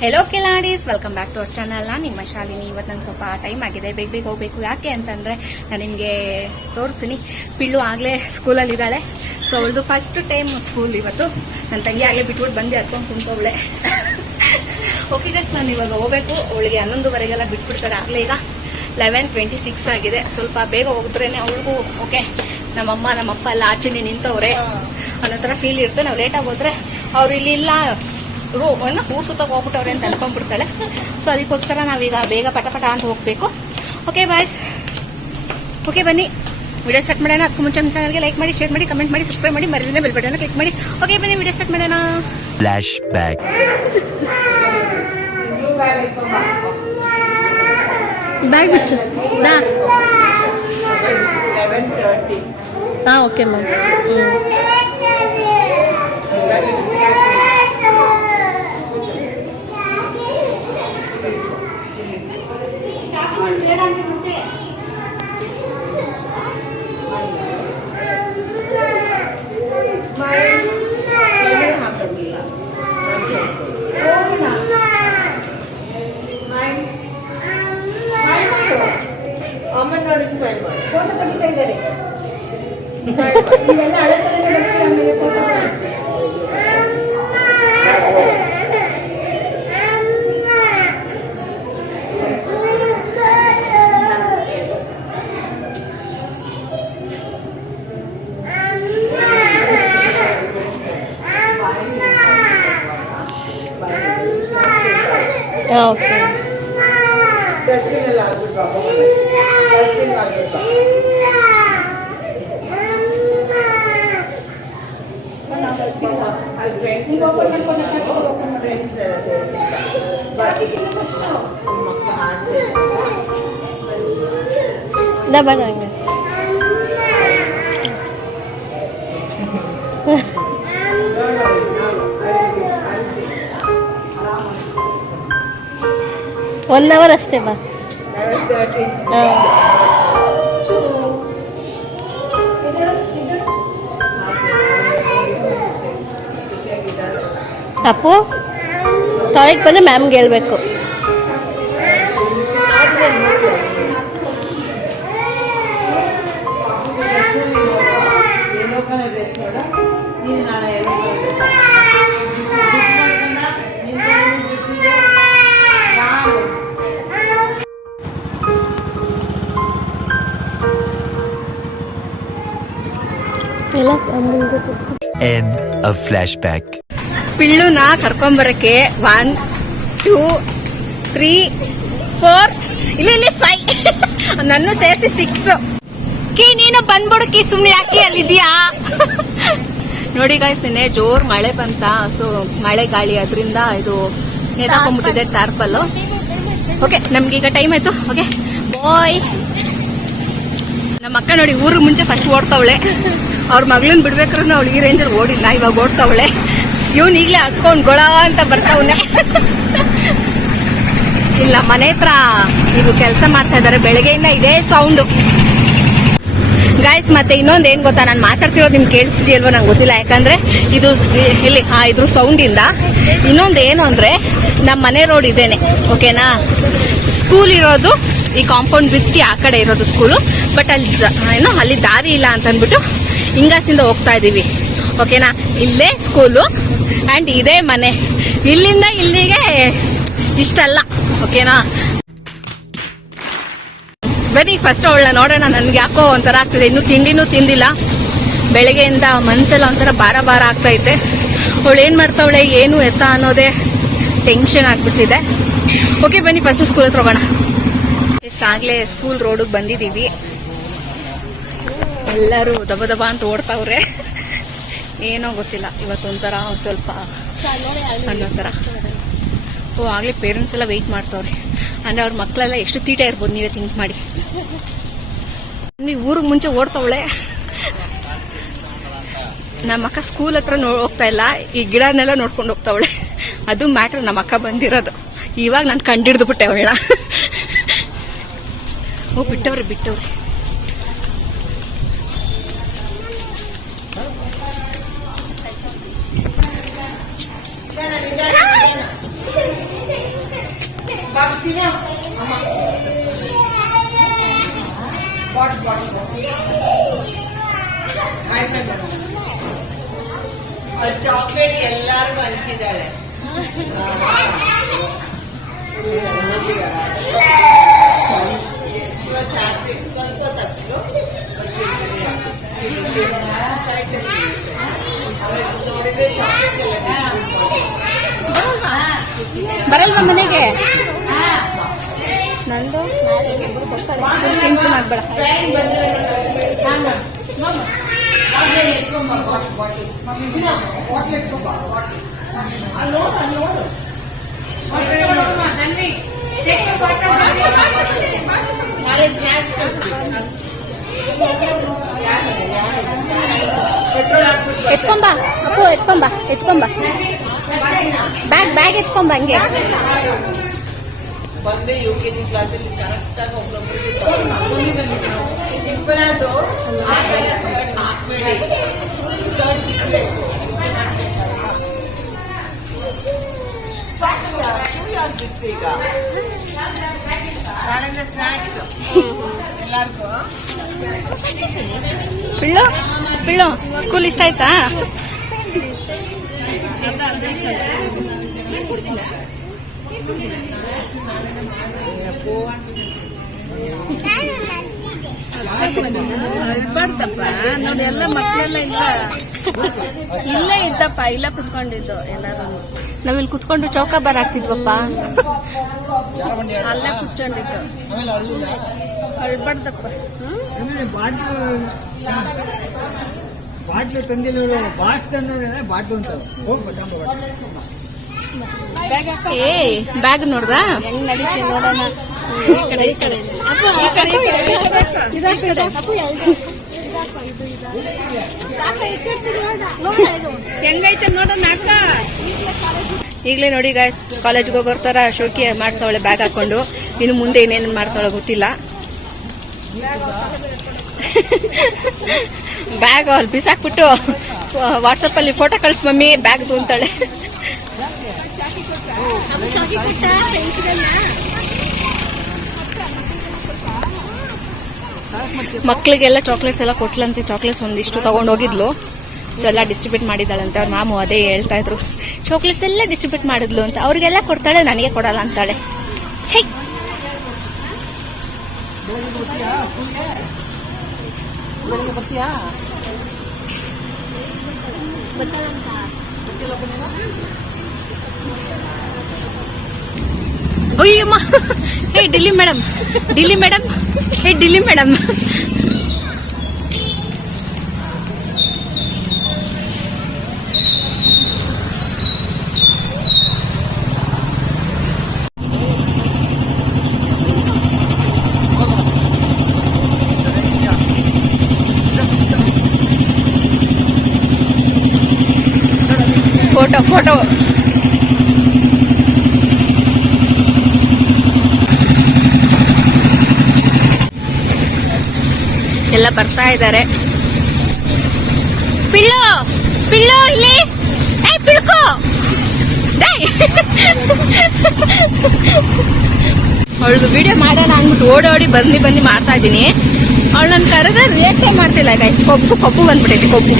Hello ಕಿಲಾಡೀಸ್ welcome back to our channel ನಾನು ನಿಮ್ಮ ಶಾಲಿನಿ. ಇವತ್ತು ನಂಗೆ ಸ್ವಲ್ಪ ಟೈಮ್ ಆಗಿದೆ. ಬೇಗ ಬೇಗ ಹೋಗಬೇಕು. ಯಾಕೆ ಅಂತಂದರೆ ನಾನು ನಿಮಗೆ ತೋರಿಸ್ತೀನಿ ಪಿಳ್ಳು ಆಗಲೇ ಸ್ಕೂಲಲ್ಲಿ ಇದ್ದಾಳೆ ಸೊ ಅವಳದು ಫಸ್ಟ್ ಟೈಮ್ ಸ್ಕೂಲ್ ಇವತ್ತು. ನನ್ನ ತಂಗಿ ಆಗಲೇ ಬಿಟ್ಬಿಟ್ಟು ಬಂದು. ಹತ್ಕೊಂಡು ಕುಂತವಳೆ ಓಕೆ ಗಸ್ ನಾನು ಇವಾಗ ಹೋಗಬೇಕು. ಅವಳಿಗೆ ಹನ್ನೊಂದುವರೆಗೆಲ್ಲ ಬಿಟ್ಬಿಡ್ತಾರೆ. ಆಗಲೇ ಈಗ ಲೆವೆನ್ ಟ್ವೆಂಟಿ ಸಿಕ್ಸ್ ಆಗಿದೆ. ಸ್ವಲ್ಪ ಬೇಗ ಹೋಗಿದ್ರೇ ಅವಳಿಗೂ ಓಕೆ ನಮ್ಮಮ್ಮ ನಮ್ಮಪ್ಪ ಎಲ್ಲ ಆಚೆನೆ ನಿಂತವ್ರೆ. ಅನ್ನೋ ಥರ ಫೀಲ್ ಇರುತ್ತೆ. ನಾವು ಲೇಟಾಗಿ ಹೋದ್ರೆ ಅವ್ರು ಇಲ್ಲಿ ಇಲ್ಲ. ರೂ ಅನ್ನ ಊರ್ ಸುತ್ತಕ್ಕೆ ಹೋಗ್ಬಿಟ್ಟವ್ರೆ ಅಂತ ಅನ್ಕೊಂಡ್ಬಿಡ್ತಾಳೆ. ಸೊ ಅದಕ್ಕೋಸ್ಕರ ನಾವೀಗ ಬೇಗ ಪಟ ಪಟ ಅಂತ ಹೋಗ್ಬೇಕು. ಓಕೆ ಬಾಯ್ಸ್ ಓಕೆ ಬನ್ನಿ. ವಿಡಿಯೋ ಸ್ಟಾರ್ಟ್ ಮಾಡೋಣ. ಅದಕ್ಕೂ ಮುಂಚೆ ನಮ್ಮ ಚಾನಲ್ಗೆ ಲೈಕ್ ಮಾಡಿ ಶೇರ್ ಮಾಡಿ ಕಮೆಂಟ್ ಮಾಡಿ ಸಬ್ಸ್ಕ್ರೈಬ್ ಮಾಡಿ ಮರಿದಿನ ಬೆಲ್ ಬಟನ್ ಕ್ಲಿಕ್ ಮಾಡಿ. ಓಕೆ ಬನ್ನಿ ವಿಡಿಯೋ ಸ್ಟಾರ್ಟ್ ಮಾಡೋಣ. Flashback. ಬ್ಯಾಗ್ ಬಿಚ್ಚು. ನಾ ಹಾಂ ಓಕೆ ಮ್ಯಾಮ್ ¿verdad? ಅಲ್ಲಿ ಫ್ರೆಂಡ್ಸ್ ಓಪನ್ ಮಾಡ್ಕೊಂಡು ಫ್ರೆಂಡ್ಸ್ ಮಕ್ಕಳು ಹಾಡ್ತಾರೆ ದಾ ಬರ ಹಂಗೆ ಒನ್ ಅವರ್ ಅಷ್ಟೇ ಬಾ ಅಪ್ಪು ಟಾಯ್ಲೆಟ್ ಬಂದರೆ ಮ್ಯಾಮ್ಗೆ ಹೇಳ್ಬೇಕು ಎಲ್ಲೋ ಕಲರ್ ಡ್ರೆಸ್ ನೋಡ ನೀನು ನಾಳೆ ಎಲ್ಲೋ ಕಲರ್ ಯಾರು ಎಲ್ಲ ಅಮ್ಮಂಗೆ ತೋರಿಸಿ End of flashback. ಪಿಳ್ಳುನ ಕರ್ಕೊಂಬರಕ್ಕೆ ಒನ್ ಟೂ ತ್ರೀ ಫೋರ್ ಇಲ್ಲಿ ಇಲ್ಲಿ ಫೈವ್ ನನ್ನ ಸೇರಿಸಿ ಸಿಕ್ಸ್ ಕಿ, ನೀನು ಬಂದ್ಬಿಡು ಸುಮ್ಮನೆ ಯಾಕೆ ಅಲ್ಲಿದ್ಯಾ ನೋಡಿ ಗಾಯ್ಸ್ ನಿನ್ನೆ ಜೋರ್ ಮಳೆ ಬಂತ. ಸೊ ಮಳೆ ಗಾಳಿ ಅದರಿಂದ ಇದು ನೇತಾಕೊಂಡ್ಬಿಟ್ಟಿದೆ ಟಾರ್ಪಲ್ ಓಕೆ ನಮ್ಗೀಗ ಟೈಮ್ ಆಯ್ತು. ಓಕೆ ಬಾಯ್ ನಮ್ಮ ಅಕ್ಕ ನೋಡಿ ಊರಿಗೆ ಮುಂಚೆ ಫಸ್ಟ್ ಓಡ್ತಾವಳೆ. ಅವ್ರ ಮಗಳನ್ನ ಬಿಡ್ಬೇಕಾದ್ರೆ ಅವಳು ಈ ರೇಂಜಲ್ಲಿ ಓಡಿಲ್ಲ, ಇವಾಗ ಓಡ್ತಾವಳೆ. ಇವ್ನು ಈಗಲೇ ಹಚ್ಕೊಂಡ್ ಗೊಳ ಅಂತ ಬರ್ತಾವನೆ. ಇಲ್ಲ, ಮನೆ ಹತ್ರ ಇವು ಕೆಲಸ ಮಾಡ್ತಾ ಇದಾರೆ. ಬೆಳಗ್ಗೆಯಿಂದ ಇದೇ ಸೌಂಡ್ ಗಾಯ್ಸ್ ಮತ್ತೆ ಇನ್ನೊಂದ್ ಏನ್ ಗೊತ್ತಾ? ನಾನು ಮಾತಾಡ್ತಿರೋದು ನಿಮ್ಗೆ ಕೇಳಿಸ್ತಿದೆಯಲ್ವೋ ನಂಗೆ ಗೊತ್ತಿಲ್ಲ. ಯಾಕಂದ್ರೆ ಇದು ಇಲ್ಲಿ ಹಾ ಇದ್ರ ಸೌಂಡ್ ಇಂದ ಇನ್ನೊಂದ್ ಏನು ಅಂದ್ರೆ ನಮ್ಮ ಮನೆ ರೋಡ್ ಇದೇನೆ ಓಕೆನಾ ಸ್ಕೂಲ್ ಇರೋದು ಈ ಕಾಂಪೌಂಡ್ ಬಿಟ್ಟು ಆ ಕಡೆ ಇರೋದು ಸ್ಕೂಲು ಬಟ್ ಅಲ್ಲಿ ಏನೋ, ಅಲ್ಲಿ ದಾರಿ ಇಲ್ಲ ಅಂತ ಅಂದ್ಬಿಟ್ಟು ಹಿಂಗಾಸಿಂದ ಹೋಗ್ತಾ ಇದೀವಿ ಓಕೆನಾ ಇಲ್ಲೇ ಸ್ಕೂಲು ಅಂಡ್ ಇದೇ ಮನೆ. ಇಲ್ಲಿಂದ ಇಲ್ಲಿಗೆ ಇಷ್ಟಲ್ಲ ಓಕೆನಾ ಬನ್ನಿ ಫಸ್ಟ್ ಅವಳನ್ನ ನೋಡೋಣ, ನನ್ಗೆ ಯಾಕೋ ಒಂಥರ ಆಗ್ತಿದೆ. ಇನ್ನು ತಿಂಡಿನೂ ತಿಂದಿಲ್ಲ. ಬೆಳಗ್ಗೆಯಿಂದ ಮನ್ಸೆಲ್ಲ ಒಂಥರ ಭಾರ ಭಾರ ಆಗ್ತೈತೆ. ಅವಳು ಏನ್ ಮಾಡ್ತಾವಳೆ, ಏನು ಎತ್ತ ಅನ್ನೋದೇ ಟೆನ್ಷನ್ ಆಗ್ಬಿಟ್ಟಿದೆ. ಓಕೆ ಬನ್ನಿ ಫಸ್ಟ್ ಸ್ಕೂಲ್ ಹತ್ರ ಹೋಗೋಣ. ಆಗ್ಲೇ ಸ್ಕೂಲ್ ರೋಡಿಗೆ ಬಂದಿದ್ದೀವಿ. ಎಲ್ಲರೂ ದಬ ದಬ ಅಂತ ಓಡ್ತಾವ್ರೆ. ಏನೋ ಗೊತ್ತಿಲ್ಲ. ಇವತ್ತೊಂಥರ ಒಂದು ಸ್ವಲ್ಪ ಅನ್ನೋ ಥರ. ಓ ಆಗಲೇ ಪೇರೆಂಟ್ಸ್ ಎಲ್ಲ ವೆಯ್ಟ್ ಮಾಡ್ತಾವ್ರೆ. ಅಂದರೆ ಅವ್ರ ಮಕ್ಕಳೆಲ್ಲ ಎಷ್ಟು ತೀಟ ಇರ್ಬೋದು ನೀವೇ ಥಿಂಕ್ ಮಾಡಿ. ನೀವು ಊರಿಗೆ ಮುಂಚೆ ಓಡ್ತಾವಳೆ. ನಮ್ಮ ಅಕ್ಕ ಸ್ಕೂಲ್ ಹತ್ರ ನೋ ಹೋಗ್ತಾ ಇಲ್ಲ. ಈ ಗಿಡನೆಲ್ಲ ನೋಡ್ಕೊಂಡು ಹೋಗ್ತಾವಳೆ. ಅದು ಮ್ಯಾಟ್ರ್ ನಮ್ಮ ಅಕ್ಕ ಬಂದಿರೋದು. ಇವಾಗ ನಾನು ಕಂಡಿಡ್ದು ಬಿಟ್ಟೆ ಅವಳ ಓ ಬಿಟ್ಟವ್ರಿ ಬಿಟ್ಟವ್ರೆ. बॉडी बॉडी ಆಯ್ತು ಅವ್ಳು ಚಾಕ್ಲೇಟ್ ಎಲ್ಲಾರ್ಗು ಹಂಚಿದ್ದಾಳೆ she was happy. ಸ್ವಲ್ಪ ತಪ್ಪು ಬರಲ್ವಾ ಮನೆಗೆ ಎತ್ಕೊಂಬ ಬಾಟಲ್ ಅಲ್ಲಿ ನೋಡು ಅಲ್ಲಿ ನೋಡು ನಾಳೆ ಸ್ನ್ಯಾಕ್ಸ್ ಕಳಿಸ್ಬೇಕು ಪೆಟ್ರೋಲ್ ಹಾಕ್ಬಿಟ್ಟು ಎತ್ಕೊಂಬ ಅಪ್ಪು ಎತ್ಕೊಂಬ ಎತ್ಕೊಂಬ ಬ್ಯಾಗ್ ಬ್ಯಾಗ್ ಎತ್ಕೊಂಬ ಹಂಗೆ ಬಂದು ಯು ಕೆ ಜಿ ಕ್ಲಾಸಲ್ಲಿ ಕರೆಕ್ಟ್ ಆಗಿ ಒಬ್ಬೊಬ್ಬರಿಗೆ ಇಬ್ಬರದು ಸ್ಕರ್ಟ್ ಹಾಕ್ಬೇಡಿ ಸ್ಕರ್ಟ್ ಬೀಸ್ಬೇಕು ಈಗ ನಾಳೆಯಿಂದ ಸ್ನ್ಯಾಕ್ಸ್ ಎಲ್ಲಾರ್ಗೂ ಪಿಳ್ಳು ಪಿಳ್ಳು ಸ್ಕೂಲ್ ಇಷ್ಟ ಆಯ್ತಾ ಅಳ್ಬಾರ್ದಪ್ಪ ನೋಡಿ ಎಲ್ಲ ಮಕ್ಕಳೆಲ್ಲ ಇಲ್ಲ ಇಲ್ಲೇ ಇದ್ದಪ್ಪ ಇಲ್ಲ ಕುತ್ಕೊಂಡಿದ್ದು ಎಲ್ಲಾರು. ನಾವಿಲ್ಲಿ ಕುತ್ಕೊಂಡು ಚೌಕಾಬಾರ್ ಆಗ್ತಿದ್ವಪ್ಪ. ಅಲ್ಲೇ ಕುತ್ಕೊಂಡಿದ್ದು. ಅಳ್ಬಾರ್ದಪ್ಪ. ಬಾಟ್ಲು ತಂದಿಲ್ಲ ಬಾಕ್ಸ್ ತಂದ್ರೆ ಬಾಟ್ಲು ಅಂತ. ಹೋಗಿ ಏ ಬ್ಯಾಗ್ ನೋಡ್ದಾ? ನೋಡೋಣ ಹೆಂಗೈತೆ ನೋಡೋಣ ಅಕ್ಕ? ಈಗಲೇ ನೋಡಿ ಗಾಯ್ಸ್ ಕಾಲೇಜ್ಗೆ ಹೋಗೋರ್ ತರ ಶೋಕಿ ಮಾಡ್ತಾವಳೆ ಬ್ಯಾಗ್ ಹಾಕೊಂಡು. ಇನ್ನು ಮುಂದೆ ಏನೇನು ಮಾಡ್ತಾವಳೆ ಗೊತ್ತಿಲ್ಲ. ಬ್ಯಾಗ್ ಅಲ್ಲಿ ಬಿಸಾಕ್ಬಿಟ್ಟು ವಾಟ್ಸಪ್ ಅಲ್ಲಿ ಫೋಟೋ ಕಳ್ಸಿ ಮಮ್ಮಿ ಬ್ಯಾಗ್ ಅಂತಾಳೆ ಮಕ್ಳಿಗೆಲ್ಲ ಚಾಕ್ಲೇಟ್ಸ್ ಎಲ್ಲ ಕೊಟ್ಲಂತೆ ಚಾಕ್ಲೇಟ್ಸ್ ಒಂದಿಷ್ಟು ತಗೊಂಡು ಹೋಗಿದ್ಲು ಸೊ ಎಲ್ಲ ಡಿಸ್ಟ್ರಿಬ್ಯೂಟ್ ಮಾಡಿದ್ದಾಳಂತೆ. ಅವ್ರ ಮಾಮು ಅದೇ ಹೇಳ್ತಾ ಇದ್ರು ಚಾಕ್ಲೇಟ್ಸ್ ಎಲ್ಲ ಡಿಸ್ಟ್ರಿಬ್ಯೂಟ್ ಮಾಡಿದ್ಲು ಅಂತ. ಅವ್ರಿಗೆಲ್ಲ ಕೊಡ್ತಾಳೆ, ನನಗೆ ಕೊಡಲ್ಲ ಅಂತಾಳೆ. ಛೈ! ಅಯ್ಯಮ್ಮ ಹೇ ಡಿಲ್ಲಿ ಮೇಡಮ್ ಡಿಲ್ಲಿ ಮೇಡಮ್ ಹೇ ಡಿಲ್ಲಿ ಮೇಡಮ್ ಫೋಟೋ ಫೋಟೋ ಎಲ್ಲ ಬರ್ತಾ ಇದ್ದಾರೆ ಪಿಳ್ಳು ಪಿಳ್ಳು ಇಲ್ಲಿ. ಪಿಳ್ಕೋ. ಅವಳಿಗೆ ವಿಡಿಯೋ ಮಾಡೋಣ ಅಂದ್ಬಿಟ್ಟು ಓಡೋಡಿ ಬಂದು ಬಂದು ಮಾಡ್ತಾ ಇದ್ದೀನಿ. ಅವಳು ನನ್ನ ಕರೆದ್ರೆ ರಿಯಾಕ್ಟೇ ಮಾಡ್ತಿಲ್ಲ ಗಾಯ್ಸ್ ಕೊಬ್ಬು ಕೊಬ್ಬು ಬಂದ್ಬಿಟ್ಟೈತಿ ಕೊಬ್ಬು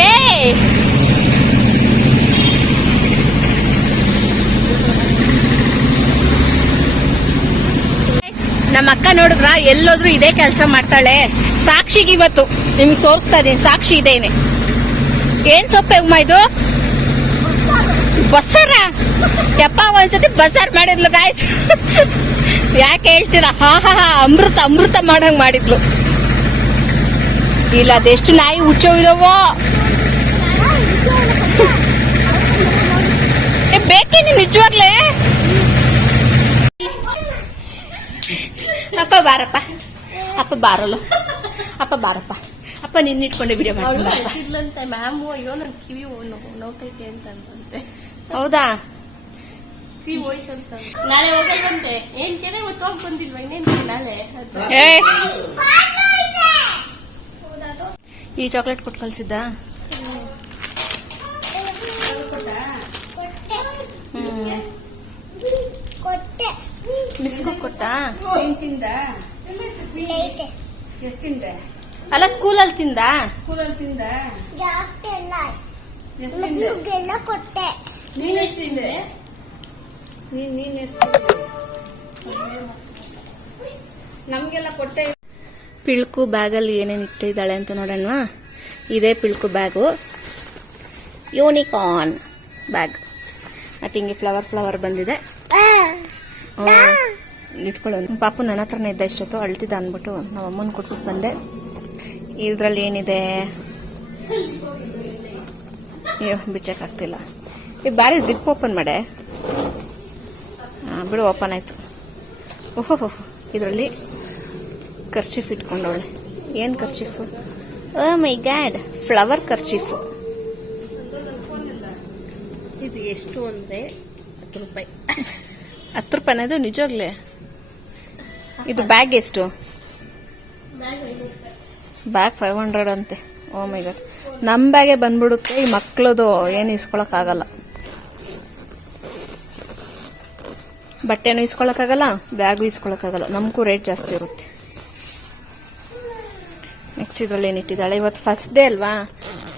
ಏ ನಮ್ಮ ಅಕ್ಕ ನೋಡಿದ್ರ ಎಲ್ಲೋದ್ರು ಇದೇ ಕೆಲಸ ಮಾಡ್ತಾಳೆ. ಸಾಕ್ಷಿಗೆ ಇವತ್ತು. ನಿಮಗೆ ತೋರಿಸ್ತಾ ಇದೀನಿ ಸಾಕ್ಷಿ ಇದೇನೆ. ಏನ್ ಸೊಪ್ಪೆ ಉಮ್ಮ ಇದು? ಬಸ್ಸಾರ? ಯಪ್ಪ, ಒಂದ್ಸತಿ ಬಸ್ಸಾರ್ ಮಾಡಿದ್ಲು ಗಾಯ್ಸ್ ಯಾಕೆ ಹೇಳ್ತೀರಾ? ಹಾ ಹಾ ಹಾ, ಅಮೃತ ಅಮೃತ ಮಾಡಂಗ್ ಮಾಡಿದ್ಲು. ಇಲ್ಲ, ಅದೆಷ್ಟು ನಾಯಿ ಹುಚ್ಚೋಗಿದವೋ ಬೇಕೇನಿ ನಿಜವಾಗ್ಲೇ? ಅಪ್ಪ ಬಾರಪ್ಪ. ಅಪ್ಪ ಬಾರಲ್ಲ. ಅಪ್ಪ ಬಾರಪ್ಪ. ಅಪ್ಪ ನಿನ್ನ ಇಟ್ಕೊಂಡೆ ವಿಡಿಯೋ ಮಾಡ್ತೀನಿ ಮ್ಯಾಮು ಅಯ್ಯೋ ನನ್ ಕಿವಿ ನೋ- ನೋವ್ತೈತೆ ಅಂತಂತೆ. ಹೌದಾ? ಕಿವಿ ಹೋಯ್ತಂತ ನಾಳೆ ಹೋಗಲ್ವಂತೆ ಏನ್ ಕೆರೆ ಇವತ್ತು ಹೋಗಿ ಬಂದಿಲ್ವಾ? ಇನ್ನೇನ್ ನಾಳೆ? ಈ ಚಾಕ್ಲೇಟ್ ಕೊಟ್ಟು? ಕಳ್ಸಿದ್ದ ಬಿಸ್ಕುಟ್ ಕೊಟ್ಟ ತಿಂದ? ಎಷ್ಟ್ ತಿಂದೆ? ಅಲ್ಲ ಸ್ಕೂಲಲ್ಲಿ ತಿಂದ? ಸ್ಕೂಲಲ್ಲಿ ತಿಂದ? ಜಾಸ್ತಿ ಎಲ್ಲ ಎಷ್ಟು ತಿಂದೆ? ಕೊಟ್ಟೆ. ನೀನ್ ಎಷ್ಟು ತಿಂದೆ? ನೀನ್ ನೀನ್ ಎಷ್ಟು ನಮ್ಗೆಲ್ಲ ಕೊಟ್ಟೆ. ಪಿಳ್ಕು ಬ್ಯಾಗಲ್ಲಿ ಏನೇನು ಇಟ್ಟಿದ್ದಾಳೆ ಅಂತ ನೋಡೋಣ ಇದೇ ಪಿಳ್ಕು ಬ್ಯಾಗು. Unicorn bag. ಮತ್ತೆ ಹಿಂಗೆ ಫ್ಲವರ್ ಫ್ಲವರ್ ಬಂದಿದೆ. ಇಟ್ಕೊಳ್ಳೋಣ. ಪಾಪ ನನ್ನ ಹತ್ರನೇ ಇದ್ದ ಇಷ್ಟೊತ್ತು ಅಳ್ತಿದ್ದ ಅಂದ್ಬಿಟ್ಟು ನಮ್ಮ ಅಮ್ಮನ ಕೊಟ್ಬಿಟ್ಟು ಬಂದೆ. ಇದ್ರಲ್ಲಿ ಏನಿದೆ? ಅಯ್ಯೋ, ಬಿಚ್ಚಕ್ಕಾಗ್ತಿಲ್ಲ. ಈ ಬಾರಿ ಜಿಪ್ ಓಪನ್ ಮಾಡೆ. ಬಿಡು, ಓಪನ್ ಆಯ್ತು. ಓಹೋ ಇದರಲ್ಲಿ ಕರ್ಚೀಫ್ ಇಟ್ಕೊಂಡವಳೆ. ಏನು kerchief? Oh my god flower kerchief. ಇದು ಎಷ್ಟು ಅಂದ್ರೆ ಹತ್ತು ರೂಪಾಯಿ. ಹತ್ತು ರೂಪಾಯಿ ಅದು ನಿಜವಾಗ್ಲೇ? ಇದು ಬ್ಯಾಗ್ ಎಷ್ಟು? ಬ್ಯಾಗ್ ಫೈವ್ ಹಂಡ್ರೆಡ್ ಅಂತೆ. ಓ ಮೈ ಗಾಡ್ ನಮ್ಮ ಬ್ಯಾಗೆ ಬಂದ್ಬಿಡುತ್ತೆ, ಈ ಮಕ್ಳದು ಏನು ಇಸ್ಕೊಳಕ್ಕಾಗಲ್ಲ. ಬಟ್ಟೆನೂ ಇಸ್ಕೊಳಕ್ಕಾಗಲ್ಲ ಬ್ಯಾಗು ಇಸ್ಕೊಳಕ್ಕಾಗಲ್ಲ. ನಮಗೂ ರೇಟ್ ಜಾಸ್ತಿ ಇರುತ್ತೆ. ನೆಕ್ಸ್ಟ್ ಏನು ಏನಿಟ್ಟಿದ್ದಾಳೆ ಇವತ್ತು ಫಸ್ಟ್ ಡೇ ಅಲ್ವಾ?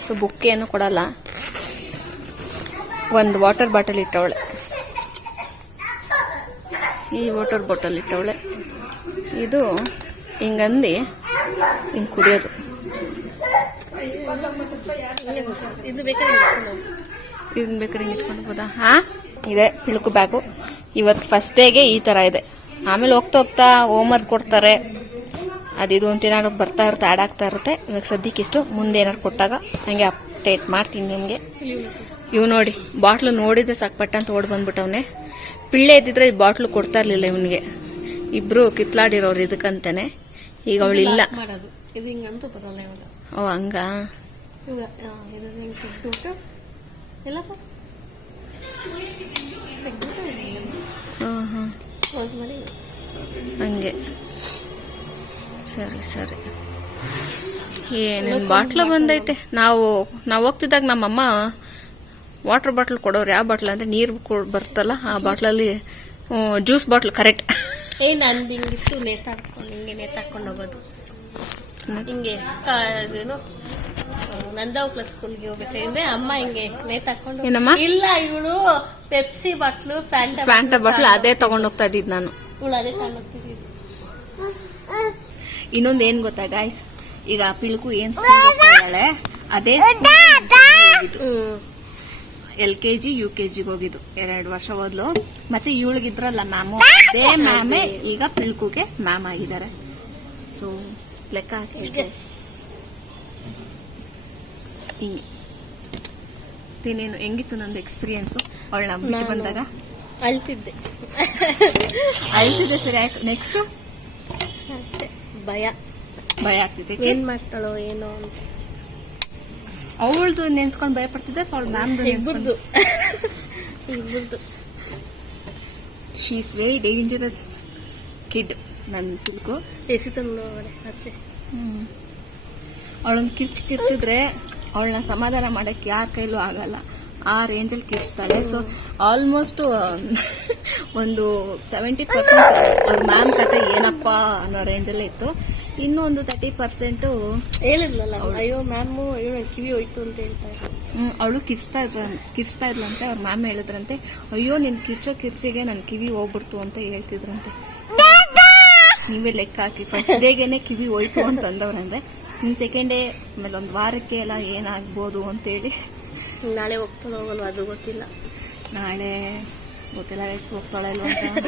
ಸೊ ಬುಕ್ ಏನು ಕೊಡಲ್ಲ. ಒಂದು ವಾಟರ್ ಬಾಟಲ್ ಇಟ್ಟವಳೆ. ವಾಟರ್ ಬಾಟಲ್ ಇಟ್ಟವಳೆ. ಇದು ಹಿಂಗಂದು ಹಿಂಗೆ ಕುಡಿಯೋದು. ಬೇಕಾದ್ರೆ ಇಟ್ಕೊಂಡು. ಇದನ್ನ ಬೇಕಾದ್ರೆ ಹಿಂಗೆ ಇಟ್ಕೊಂಡ್ಬೋದಾ ಹಾ ಇದೆ ಇಳುಕು ಬ್ಯಾಗು. ಇವತ್ತು ಫಸ್ಟ್ ಡೇಗೆ ಈ ಥರ ಇದೆ. ಆಮೇಲೆ ಹೋಗ್ತಾ ಹೋಗ್ತಾ ಹೋಮ್ವರ್ಕ್ ಕೊಡ್ತಾರೆ. ಅದು ಇದು ಅಂತ ಏನಾದ್ರು ಬರ್ತಾ ಇರುತ್ತೆ ಆ್ಯಡ್ ಆಗ್ತಾ ಇರುತ್ತೆ. ಇವಾಗ ಸದ್ಯಕ್ಕೆ ಇಷ್ಟು ಮುಂದೆ ಏನಾದ್ರು ಕೊಟ್ಟಾಗ ಹಂಗೆ ಅಪ್ಡೇಟ್ ಮಾಡ್ತೀನಿ ನಿಮಗೆ. ಇವು ನೋಡಿ ಬಾಟ್ಲು ನೋಡಿದ್ರೆ ಸಾಕ್ಪಟ್ಟ ಅಂತ ಓಡ್ ಬಂದ್ಬಿಟ್ಟವನೆ. ಪಿಳ್ಳೆ ಇದ್ದಿದ್ರೆ ಈ ಬಾಟ್ಲು ಕೊಡ್ತಾ ಇರ್ಲಿಲ್ಲ ಇವನಿಗೆ. ಇಬ್ರು ಕಿತ್ಲಾಡಿರೋರು ಇದಕ್ಕಂತಾನೆ. ಈಗ ಅವಳಿಲ್ಲ ಇಲ್ಲ. ಓ ಹಂಗ? ಹಂಗೆ. ಸರಿ ಸರಿ. ಏನೇನು ಬಾಟ್ಲು ಬಂದೈತೆ. ನಾವು ನಾವು ಹೋಗ್ತಿದ್ದಾಗ ನಮ್ಮಮ್ಮ ವಾಟರ್ ಬಾಟ್ಲ್ ಕೊಡೋರು. ಯಾವ ಬಾಟ್ಲ್ ಅಂದ್ರೆ ನೀರು ಬರ್ತಲ್ಲ ಆ ಬಾಟ್ಲಲ್ಲಿ ಜ್ಯೂಸ್ ಬಾಟ್ಲ್ ಕರೆಕ್ಟ್ ಏ ನಂದು ಹಿಂಗಿತ್ತು ನೇತಾಡ್ಕೊಂಡು ಹಿಂಗೆ ನೇತಾಡ್ಕೊಂಡು ಹೋಗೋದು. ಹಿಂಗೆ ಅದೇನು ನಂದವಕ್ಲ ಸ್ಕೂಲ್ಗೆ ಹೋಗ್ಬೇಕಾದ್ರೆ ಅಮ್ಮ ಹಿಂಗೆ ನೇತಾಕೊಂಡು? ಇಲ್ಲ ಇವಳು Pepsi bottle Fanta Fanta bottle ಅದೇ ತಗೊಂಡೋಗ್ತಾ ಇದ್ದಿದ್ ನಾನು. ಇವಳು ಅದೇ ತಗೊಂಡೋಗ್ತಿದ್ವಿ ಇನ್ನೊಂದು ಏನು ಗೊತ್ತಾ ಗಾಯ್ಸ್ ಈಗ ಪಿಳುಕು ಏನ್ ಸ್ಕೂಲ್ ಹೋಗ್ತಾಳೆ ಅದೇ L K G U K ಜಿಗೆ ಹೋಗಿದ್ದು. ಎರಡು ವರ್ಷ ಓದ್ಲು. ಮತ್ತೆ ಇವಳಿಗಿದ್ರಲ್ಲ ಮ್ಯಾಮು. ಅದೇ ಮ್ಯಾಮೇ ಈಗ ಪಿಳ್ಕುಗೆ ಮ್ಯಾಮ್ ಆಗಿದ್ದಾರೆ. ಸೊ ಲೆಕ್ಕ ಹಾಕಿ ಎಷ್ಟು? ಹಿಂಗೆ. ತಿನ್ನೇನು ಹೆಂಗಿತ್ತು ನಂದು ಎಕ್ಸ್ಪೀರಿಯನ್ಸ್ ಅವಳ ಬಿಟ್ಟು ಬಂದಾಗ? ಅಳ್ತಿದ್ದೆ. ಅಳ್ತಿದ್ದೆ ಸರಿ ಆಯ್ತು. ನೆಕ್ಸ್ಟ್ ಅಷ್ಟೇ. ಭಯ. ಭಯ ಆಗ್ತಿದೆ. ಏನ್ ಮಾಡ್ತಾಳೋ ಏನೋ ಅಂತ. ಅವಳದು ನೆನ್ಸ್ಕೊಂಡು ಭಯ ಪಡ್ತಿದ್ದೆ ಅವಳ ಮ್ಯಾಮ್ದು ಇಬ್ಬರದು ಇಬ್ಬರದು she is very dangerous kid ನನ್ನ ತಿಳ್ಕೊ ಎಸಿ ತಂದು ಹೋಗಡೆ ಆಚೆ. ಅವಳೊಂದು ಕಿರ್ಚ್ ಕಿರ್ಚಿದ್ರೆ ಅವಳನ್ನ ಸಮಾಧಾನ ಮಾಡಕ್ಕೆ ಯಾರ ಕೈಲೂ ಆಗಲ್ಲ. ಆ ರೇಂಜಲ್ಲಿ ಕಿರ್ಚ್ತಾಳೆ ಸೊ ಆಲ್ಮೋಸ್ಟ್ ಒಂದು ಸೆವೆಂಟಿ ಪರ್ಸೆಂಟ್ ಅವ್ರ ಮ್ಯಾಮ್ ಕತೆ ಏನಪ್ಪಾ ಅನ್ನೋ ರೇಂಜಲ್ಲೇ ಇತ್ತು. ಇನ್ನೂ ಒಂದು ತರ್ಟಿ ಪರ್ಸೆಂಟು ಹೇಳಿದ್ಲಲ್ಲ ಅಯ್ಯೋ ಮ್ಯಾಮು ಅಯ್ಯೋ ಕಿವಿ ಹೋಯ್ತು ಅಂತ ಹೇಳ್ತಾ ಇದ್ರು. ಅವಳು ಕಿರ್ಚ್ತಾ ಇದ್ರ ಕಿರ್ಚ್ತಾ ಇದ್ಲಂತೆ ಅವ್ರ ಮ್ಯಾಮ್ ಹೇಳಿದ್ರಂತೆ. ಅಯ್ಯೋ ನಿನ್ ಕಿರ್ಚೋ ಕಿರ್ಚಿಗೆ ನನ್ನ ಕಿವಿ ಹೋಗ್ಬಿಡ್ತು ಅಂತ ಹೇಳ್ತಿದ್ರಂತೆ. ನೀವೇ ಲೆಕ್ಕ ಹಾಕಿ ಫಸ್ಟ್ ಡೇಗೆನೆ ಕಿವಿ ಹೋಯ್ತು ಅಂತ ಅಂದವ್ರಂದ್ರೆ ಇನ್ ಸೆಕೆಂಡ್ ಡೇ ಆಮೇಲೆ ಒಂದು ವಾರಕ್ಕೆ ಎಲ್ಲ ಏನಾಗ್ಬೋದು ಅಂತೇಳಿ. ನಾಳೆ ಹೋಗ್ತಾಳೆ ಹೋಗಲ್ವ? ಅದು ಗೊತ್ತಿಲ್ಲ. ನಾಳೆ ಗೊತ್ತಿಲ್ಲ ಎಷ್ಟು ಹೋಗ್ತಾಳೆ ಇಲ್ವಾ ಅಂತ.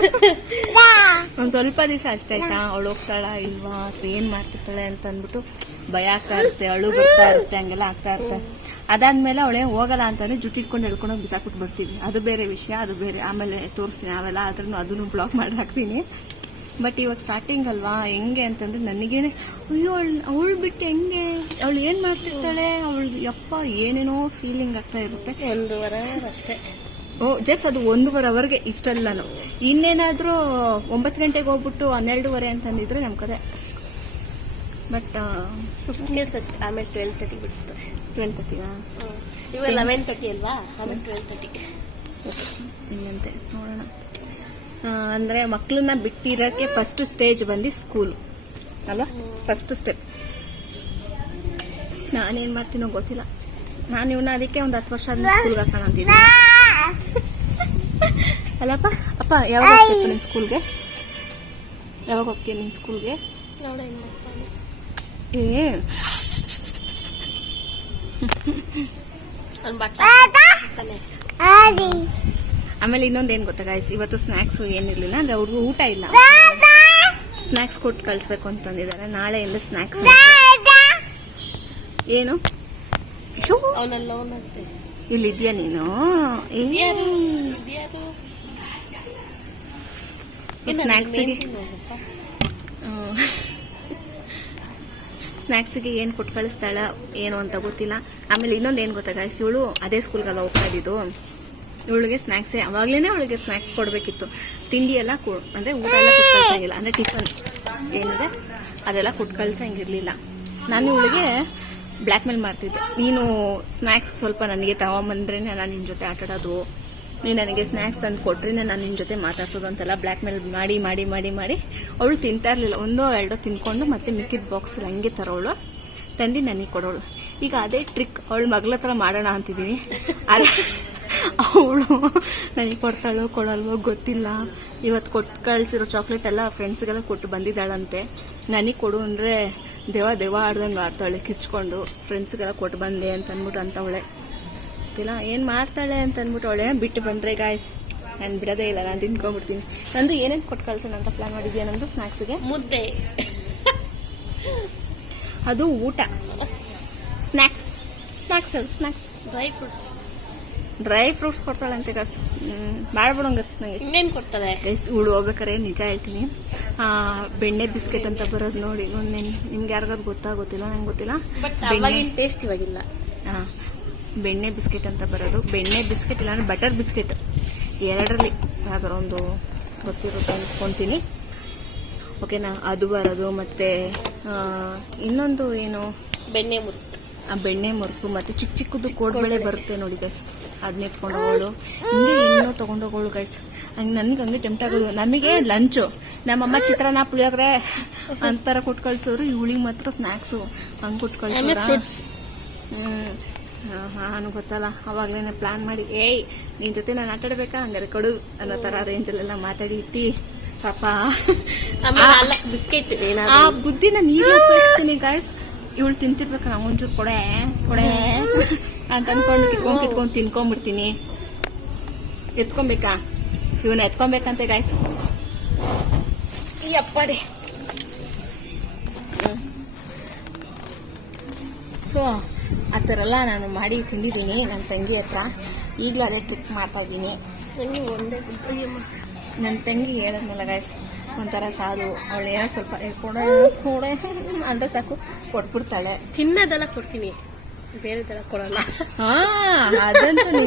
ಒಂದ್ ಸ್ವಲ್ಪ ದಿವಸ ಅಷ್ಟೇ ಆಯ್ತಾ? ಅವಳು ಹೋಗ್ತಾಳ ಇಲ್ವಾ? ಅಥವಾ ಏನ್ ಮಾಡ್ತಿರ್ತಾಳೆ ಅಂತ ಅಂದ್ಬಿಟ್ಟು ಭಯ ಆಗ್ತಾ ಇರುತ್ತೆ ಅಳು ಬರ್ತಾ ಇರುತ್ತೆ ಹಂಗೆಲ್ಲ ಆಗ್ತಾ ಇರುತ್ತೆ. ಅದಾದ್ಮೇಲೆ ಅವಳೆ ಹೋಗಲ್ಲ ಅಂತಾನೆ ಜುಟ್ಟಿಟ್ಕೊಂಡು ಎಳ್ಕೊಂಡೋಗಿ ಬಿಸಾಕ್ಬಿಟ್ಟು ಬರ್ತೀವಿ ಅದು ಬೇರೆ ವಿಷಯ ಅದು ಬೇರೆ. ಆಮೇಲೆ ತೋರಿಸ್ತೀನಿ ಆಮೇಲೆ ಅದ್ರೂ ಅದನ್ನು ಬ್ಲಾಕ್ ಮಾಡಿ ಹಾಕ್ತೀನಿ. ಬಟ್ ಇವಾಗ ಸ್ಟಾರ್ಟಿಂಗ್ ಅಲ್ವಾ? ಹೆಂಗೆ ಅಂತಂದ್ರೆ ನನಗೇನೆ ಅಯ್ಯೋ ಅವಳು ಅವಳು ಬಿಟ್ಟು ಹೆಂಗೆ? ಅವಳು ಏನ್ ಮಾಡ್ತಿರ್ತಾಳೆ? ಅವಳು ಯಪ್ಪ ಏನೇನೋ ಫೀಲಿಂಗ್ ಆಗ್ತಾ ಇರುತ್ತೆ. ಒಂದೂವರೆ ಅಷ್ಟೇ. ಓ ಜಸ್ಟ್ ಅದು ಒಂದೂವರೆ ಅವರ್ಗೆ ನಾವು. ಇನ್ನೇನಾದರೂ ಒಂಬತ್ತು ಗಂಟೆಗೆ ಹೋಗ್ಬಿಟ್ಟು ಹನ್ನೆರಡುವರೆ ಅಂತಂದಿದ್ರೆ ನಮ್ಮ ಕದೆ ಬಟ್ ಫಿಫ್ಟೀನ್ ಇಯರ್ಸ್ ಅಷ್ಟೇ. ಆಮೇಲೆ ಟ್ವೆಲ್ ತರ್ಟಿ ಬಿಡ್ತಾರೆ ಟ್ವೆಲ್ ತರ್ಟಿಗಾ ಇವಾಗ ಲೆವೆನ್ ತರ್ಟಿ ಅಲ್ವಾ? ಆಮೇಲೆ ಟ್ವೆಲ್ ತರ್ಟಿ ಇನ್ನಂತೆ? ನೋಡೋಣ. ಅಂದ್ರೆ ಮಕ್ಕಳನ್ನ ಬಿಟ್ಟಿರೋಕೆ ಫಸ್ಟ್ ಸ್ಟೇಜ್ ಬಂದು ಸ್ಕೂಲ್ ಅಲ್ವಾ? ಫಸ್ಟ್ ಸ್ಟೆಪ್ ನಾನೇನ್ ಮಾಡ್ತೀನೋ ಗೊತ್ತಿಲ್ಲ. ನಾನು ಇವನ್ನ ಅದಕ್ಕೆ ಒಂದು ಹತ್ತು ವರ್ಷ ಆದ್ಮೇಲೆ ಸ್ಕೂಲ್ಗೆ ಹಾಕೋಣ ಅಂತಿದ್ದೀನಿ. ಅಲ್ಲಪ್ಪ ಅಪ್ಪ ಯಾವಾಗ ಹೋಗ್ತೀಯಪ್ಪ ನಿನ್ ಸ್ಕೂಲ್ಗೆ ಯಾವಾಗ ಹೋಗ್ತೀನಿ ನಿನ್ ಸ್ಕೂಲ್ಗೆ ನೋಡ ಏನ್ ಮಾಡ್ತಾನೆ. ಏ. ಆಡಿ ಆಮೇಲೆ ಇನ್ನೊಂದು ಏನು ಗೊತ್ತಾ ಗಾಯ್ಸ್ ಇವತ್ತು ಸ್ನ್ಯಾಕ್ಸ್ ಏನಿರ್ಲಿಲ್ಲ, ಅಂದ್ರೆ ಅವ್ರಿಗೂ ಊಟ ಇಲ್ಲ. ಸ್ನಾಕ್ಸ್ ಕೊಟ್ಟು ಕಳಿಸ್ಬೇಕು ಅಂತಂದಿದ್ದಾರೆ ನಾಳೆ ಎಲ್ಲ ಸ್ನಾಕ್ಸ್ ಏನು? ಇಲ್ಲಿದ್ಯಾ ನೀನು? ಸ್ನಾಕ್ಸ್ ಸ್ನಾಕ್ಸ್ ಏನು ಕೊಟ್ಟು ಕಳಿಸ್ತಾಳ, ಏನು ಅಂತ ಗೊತ್ತಿಲ್ಲ. ಆಮೇಲೆ ಇನ್ನೊಂದು ಏನು ಗೊತ್ತಾ ಇವಳು ಅದೇ ಸ್ಕೂಲ್ಗೆಲ್ಲ ಹೋಗ್ತಾ ಇದ್ದಿದ್ದು. ಇವಳಿಗೆ ಸ್ನ್ಯಾಕ್ಸ್ ಯಾವಾಗ್ಲೇನೆ ಅವಳಿಗೆ ಸ್ನ್ಯಾಕ್ಸ್ ಕೊಡಬೇಕಿತ್ತು. ತಿಂಡಿ ಎಲ್ಲ ಕೊ- ಅಂದ್ರೆ ಊಟ ಎಲ್ಲ ಕೊಟ್ಟು ಕಳ್ಸಂಗಿಲ್ಲ. ಅಂದ್ರೆ ಟಿಫನ್ ಏನಿದೆ, ಅದೆಲ್ಲ ಕೊಟ್ಟು ನಾನು ಇವಳಿಗೆ ಬ್ಲ್ಯಾಕ್ ಮೇಲ್ ಮಾಡ್ತಿದ್ದೆ. ನೀನು ಸ್ನ್ಯಾಕ್ಸ್ ಸ್ವಲ್ಪ ನನಗೆ ತಗೊಂಬಂದ್ರೆ ನಾನು ನಿನ್ನ ಜೊತೆ ಆಟಾಡೋದು. ನೀನು ನನಗೆ ಸ್ನ್ಯಾಕ್ಸ್ ತಂದು ಕೊಟ್ರೆ ನಾನು ನಿನ್ನ ಜೊತೆ ಮಾತಾಡ್ಸೋದು ಅಂತೆಲ್ಲ ಬ್ಲ್ಯಾಕ್ ಮೇಲ್ ಮಾಡಿ ಮಾಡಿ ಮಾಡಿ ಮಾಡಿ ಅವಳು ತಿಂತಾ ಇರಲಿಲ್ಲ. ಒಂದೋ ಎರಡೋ ತಿನ್ಕೊಂಡು ಮತ್ತೆ ಮಿಕ್ಕಿದ ಬಾಕ್ಸ್ ಹಂಗೆ ತರೋಳು. ತಂದು ನನಗೆ ಕೊಡೋಳು. ಈಗ ಅದೇ ಟ್ರಿಕ್ ಅವಳು ಮಗಳ ಹತ್ರ ಮಾಡೋಣ ಅಂತಿದ್ದೀನಿ. ಅವಳು ನನಗೆ ಕೊಡ್ತಾಳೋ ಕೊಡಲ್ವೋ ಗೊತ್ತಿಲ್ಲ. ಇವತ್ತು ಕೊಟ್ಟು ಕಳಿಸಿರೋ ಚಾಕ್ಲೇಟ್ ಎಲ್ಲ ಫ್ರೆಂಡ್ಸ್ಗೆಲ್ಲ ಕೊಟ್ಟು ಬಂದಿದ್ದಾಳಂತೆ. ನನಗೆ ಕೊಡು ಅಂದರೆ ದೇವ ದೇವ ಆಡ್ದಂಗೆ ಆಡ್ತಾಳೆ ಕಿರ್ಚ್ಕೊಂಡು ಫ್ರೆಂಡ್ಸ್ಗೆಲ್ಲ ಕೊಟ್ಟು ಬಂದೆ ಅಂತ ಅಂದ್ಬಿಟ್ಟು ಅಂತವಳೆ. ಗೊತ್ತಿಲ್ಲ ಏನು ಮಾಡ್ತಾಳೆ ಅಂತ ಅಂದ್ಬಿಟ್ಟು ಅವಳೆ. ಬಿಟ್ಟು ಬಂದರೆ ಗಾಯ್ಸ್ ನಾನು ಬಿಡೋದೇ ಇಲ್ಲ ನಾನು ತಿನ್ಕೊಂಬಿಡ್ತೀನಿ ನಂದು ಏನೇನು ಕೊಟ್ಟು ಕಳ್ಸೋಣ ಅಂತ ಪ್ಲಾನ್ ಮಾಡಿದ್ಯಾ ನಂದು ಸ್ನ್ಯಾಕ್ಸ್ಗೆ ಮುದ್ದೆ. ಅದು ಊಟ. Snacks snacks snacks dry fruits dry fruits ಕೊಡ್ತಾಳೆ ಅಂತ ಭಾಳ ಬಿಡೋಂಗತ್ತೆ ನನಗೆ ಇನ್ನೇನ್ ಕೊಡ್ತಾಳೆ? ಗೈಸ್ ಉಳು ಹೋಗ್ಬೇಕಾರೆ ನಿಜ ಹೇಳ್ತೀನಿ. ಆ, ಬೆಣ್ಣೆ ಬಿಸ್ಕೆಟ್ ಅಂತ ಬರೋದು ನೋಡಿ ಒಂದು ನಿಮ್ಗೆ ಯಾರಿಗಾದ್ರು ಗೊತ್ತಾಗೋತಿಲ್ಲ ನಂಗೆ ಗೊತ್ತಿಲ್ಲ. ಬೆಣ್ಣೆ ಟೇಸ್ಟ್ ಇವಾಗಿಲ್ಲ. ಆ, ಬೆಣ್ಣೆ ಬಿಸ್ಕೆಟ್ ಅಂತ ಬರೋದು. ಬೆಣ್ಣೆ ಬಿಸ್ಕೆಟ್ ಇಲ್ಲ ಅಂದ್ರೆ ಬಟರ್ ಬಿಸ್ಕೆಟ್. ಎರಡರಲ್ಲಿ ಯಾವ್ದಾರ ಒಂದು ಗೊತ್ತಿರುತ್ತೆ ಅಂದ್ಕೊತೀನಿ ಓಕೆನಾ ಅದು ಬರೋದು ಮತ್ತೆ ಇನ್ನೊಂದು ಏನು? ಬೆಣ್ಣೆ ಮುರುಕು. ಆ ಬೆಣ್ಣೆ ಮುರುಕು ಮತ್ತೆ ಚಿಕ್ಕ ಚಿಕ್ಕದು ಕೋಡ್ಬಳೆ ಬರುತ್ತೆ ನೋಡಿ ಗೈಸ್ ಅದನ್ನ ಎತ್ಕೊಂಡು ಹೋಗೋಳು. ಹಿಂಗೆ ಇನ್ನೂ ತಗೊಂಡೋಗೋಳು ಗೈಸ್ ಹಂಗೆ ನನ್ಗೆ ಹಂಗೆ ಟೆಂಪ್ಟ್ ಆಗೋದು. ನಮಗೆ ಲಂಚು ನಮ್ಮಮ್ಮ ಚಿತ್ರಾನ್ನ ಪುಳಿಯೋಗ್ರೆ ಅಂತಾರ ಕೊಟ್ಟು ಕಳ್ಸೋರು ಇವಳಿಗೆ ಮಾತ್ರ ಸ್ನ್ಯಾಕ್ಸು ಹಂಗೆ ಕೊಟ್ಟು ಆಮೇಲೆ ಹ್ಞೂ ಫ್ರೂಟ್ಸ್ ಹ್ಮ್ ನಾನು ಗೊತ್ತಲ್ಲ. ಅವಾಗಲೇ ಪ್ಲಾನ್ ಮಾಡಿ ಏಯ್ ನಿನ್ನ ಜೊತೆ ನಾನು ಆಟಾಡ್ಬೇಕಾ? ಹಂಗಾರೆ ಕೊಡು ಅನ್ನೋ ಥರ ರೇಂಜಲ್ಲೆಲ್ಲ ಮಾತಾಡಿ ಇಟ್ಟಿ ಪಾಪ. ಬಿಸ್ಕೆಟ್ ಆ ಬುದ್ಧಿ ನಾನು ಈಗ ಉಪಯೋಗಿಸ್ತೀನಿ ಗಾಯ್ಸ್ ಇವಳು ತಿಂತಿರ್ಬೇಕು ನಾವು ಒಂಚೂರು ಕೊಡೆ ಕೊಡೆ. ಅಂತ ಅನ್ಕೊಂಡು ಕಿತ್ಕೊಂಡ್ ಕಿತ್ಕೊಂಡ್ ತಿನ್ಕೊಂಡ್ಬಿಡ್ತೀನಿ ಎತ್ಕೊಬೇಕಾ? ಇವನ್ನ ಎತ್ಕೊಬೇಕಂತೆ ಗಾಯ್ಸ್ ಈ ಅಪ್ಪಡೆ. ಸೊ ಆ ಥರ ಎಲ್ಲ ನಾನು ಮಾಡಿ ತಿಂದಿದ್ದೀನಿ ನನ್ನ ತಂಗಿ ಹತ್ರ. ಈಗಲೂ ಅದೇ ಟ್ರಿಪ್ ಮಾಡ್ತಾ ಇದ್ದೀನಿ. ನನ್ನ ತಂಗಿ ಹೇಳಿದ್ನಲ್ಲ ಗಾಯ್ಸ್ ಒಂಥರ ಸಾಲು. ಅವಳು ಏನೋ ಸ್ವಲ್ಪ ಕೊಡೋ ಕೊಡ ಅಂತ ಸಾಕು ಕೊಟ್ಬಿಡ್ತಾಳೆ. ತಿನ್ನೋದೆಲ್ಲ ಕೊಡ್ತೀನಿ. ಹಾ, ಅದಂತೂ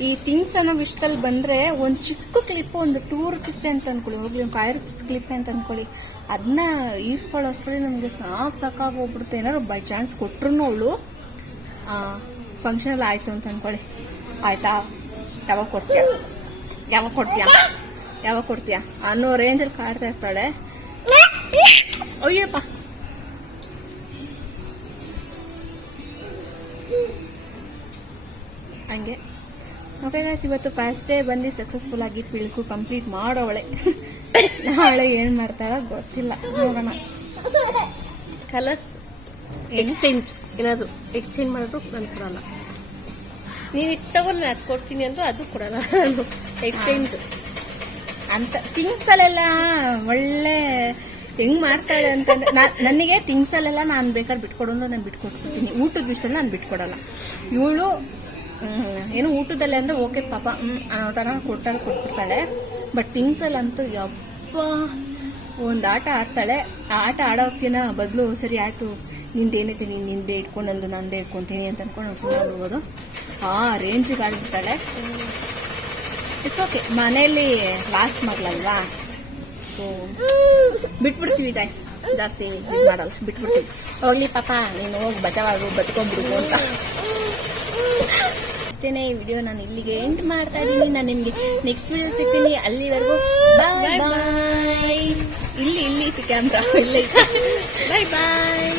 ಈ ಥಿಂಗ್ಸ್ ಅನ್ನೋ ವಿಷಯದಲ್ಲಿ ಬಂದ್ರೆ ಒಂದ್ ಚಿಕ್ಕ ಕ್ಲಿಪ್ ಒಂದು ಟೂ ರುಪೀಸ್ ಅಂತ ಅನ್ಕೊಳ್ಳಿ. ಹೋಗ್ಲಿ, ಒಂದು ರುಪೀಸ್ ಕ್ಲಿಪ್ ಅಂತ ಅನ್ಕೊಳ್ಳಿ. ಅದನ್ನ ಈಸ್ಕೊಳ್ಳೋಷ್ಟರಲ್ಲಿ ನಮಗೆ ಸಾಕು ಸಾಕಾಗಿ ಹೋಗ್ಬಿಡುತ್ತೆ. ಏನಾದ್ರು ಬೈ ಚಾನ್ಸ್ ಕೊಟ್ರು ಅವಳು ಫಂಕ್ಷನ್ ಫಂಕ್ಷನಲ್ ಆಯ್ತು ಅಂತ ಅನ್ಕೊಳ್ಳಿ. ಆಯ್ತಾ? ಯಾವಾಗ ಕೊಡ್ತೀಯ? ಯಾವಾಗ ಕೊಡ್ತೀಯ? ಯಾವಾಗ ಕೊಡ್ತೀಯ? ಅನ್ನೋ ರೇಂಜಲ್ಲಿ ಕಾಡ್ತಾ ಇರ್ತಾಳೆ. ಅಯ್ಯಪ್ಪ! ಹಂಗೆ. ಓಕೆ ಗಾಯ್ಸ್ ಇವತ್ತು ಫಸ್ಟ್ ಡೇ ಬಂದು ಸಕ್ಸಸ್ಫುಲ್ ಆಗಿ ಪಿಳ್ಕು ಕಂಪ್ಲೀಟ್ ಮಾಡೋವಳೆ. ನಾಳೆ ಏನು ಮಾಡ್ತಾರ ಗೊತ್ತಿಲ್ಲ. ನೋಡೋಣ. ಕಲರ್ಸ್ ಎಕ್ಸ್ಚೇಂಜ್ ಏನಾದ್ರು ಎಕ್ಸ್ಚೇಂಜ್ ಮಾಡಿದ್ರು ನಾನು ಕೊಡಲ್ಲ. ನೀವು ಇಟ್ಟವನ್ನ ಅದು ಕೊಡ್ತೀನಿ ಅಂದ್ರೆ ಅದು ಕೊಡಲ್ಲ ನಾನು. ಎಕ್ಸ್ಚೇಂಜ್ ಅಂತ ಥಿಂಗ್ಸ್ ಅಲ್ಲೆಲ್ಲ ಒಳ್ಳೆ ಹೆಂಗ್ ಮಾಡ್ತಾಳೆ ಅಂತಂದ್ರೆ ನನಗೆ ಥಿಂಗ್ಸ್ ಅಲ್ಲೆಲ್ಲ ನಾನು ಬೇಕಾದ್ರೆ ಬಿಟ್ಕೊಡೋದು ನಾನು ಬಿಟ್ಕೊಡ್ತೀನಿ. ಊಟದ ವಿಷಯ ನಾನು ಬಿಟ್ಕೊಡಲ್ಲ. ಇವಳು ಏನು ಊಟದಲ್ಲೇ ಅಂದ್ರೆ ಓಕೆ ಪಾಪ. ಅನ್ನೋ ಥರ ಕೊಟ್ಟಾಗ ಕೊಟ್ಬಿಡ್ತಾಳೆ. ಬಟ್ ಥಿಂಗ್ಸ್ ಅಲ್ಲಂತೂ ಯಪ್ಪ ಒಂದು ಆಟ ಆಡ್ತಾಳೆ. ಆ ಆಟ ಆಡೋಕ್ಕಿನ ಬದಲು ಸರಿ ಆಯ್ತು ನಿಂದೇನೈತೆ ನೀನು ನಿಂದೆ ಇಟ್ಕೊಂಡು ನಂದು ನಂದೇ ಇಟ್ಕೊಂತೀನಿ ಅಂತ ಅನ್ಕೊಂಡು ಸುಮ್ಮನೆ ಹೋಗ್ಬೋದು ಆ ರೇಂಜಿಗೆ ಆಡ್ಬಿಡ್ತಾಳೆ ಇಟ್ಸ್ ಓಕೆ ಮನೆಯಲ್ಲಿ ಲಾಸ್ಟ್ ಮಗಳಲ್ವಾ? ಸೊ ಬಿಟ್ಬಿಡ್ತೀವಿ ಗಾಯ್ಸ್ ಜಾಸ್ತಿ ಮಾಡಲ್ಲ, ಬಿಟ್ಬಿಡ್ತೀವಿ. ಹೋಗ್ಲಿ ಪಾಪ, ನೀನು ಹೋಗಿ ಬಚಾವಾಗು ಬಟ್ಕೊಂಡ್ಬಿಡು ಅಂತ. ಅಷ್ಟೇನೆ ಈ ವಿಡಿಯೋ ನಾನು ಇಲ್ಲಿಗೆ ಎಂಡ್ ಮಾಡ್ತಾ ಇದ್ದೀನಿ. ನಾನು ನಿಮಗೆ ನೆಕ್ಸ್ಟ್ ವಿಡಿಯೋ ಸಿಗ್ತೀನಿ. ಅಲ್ಲಿವರೆಗೂ ಬಾಯ್ ಬಾಯ್ ಇಲ್ಲಿ ಇಲ್ಲಿ ಇತ್ತು ಕ್ಯಾಮ್ರಾ ಇಲ್ಲ. ಬಾಯ್ ಬಾಯ್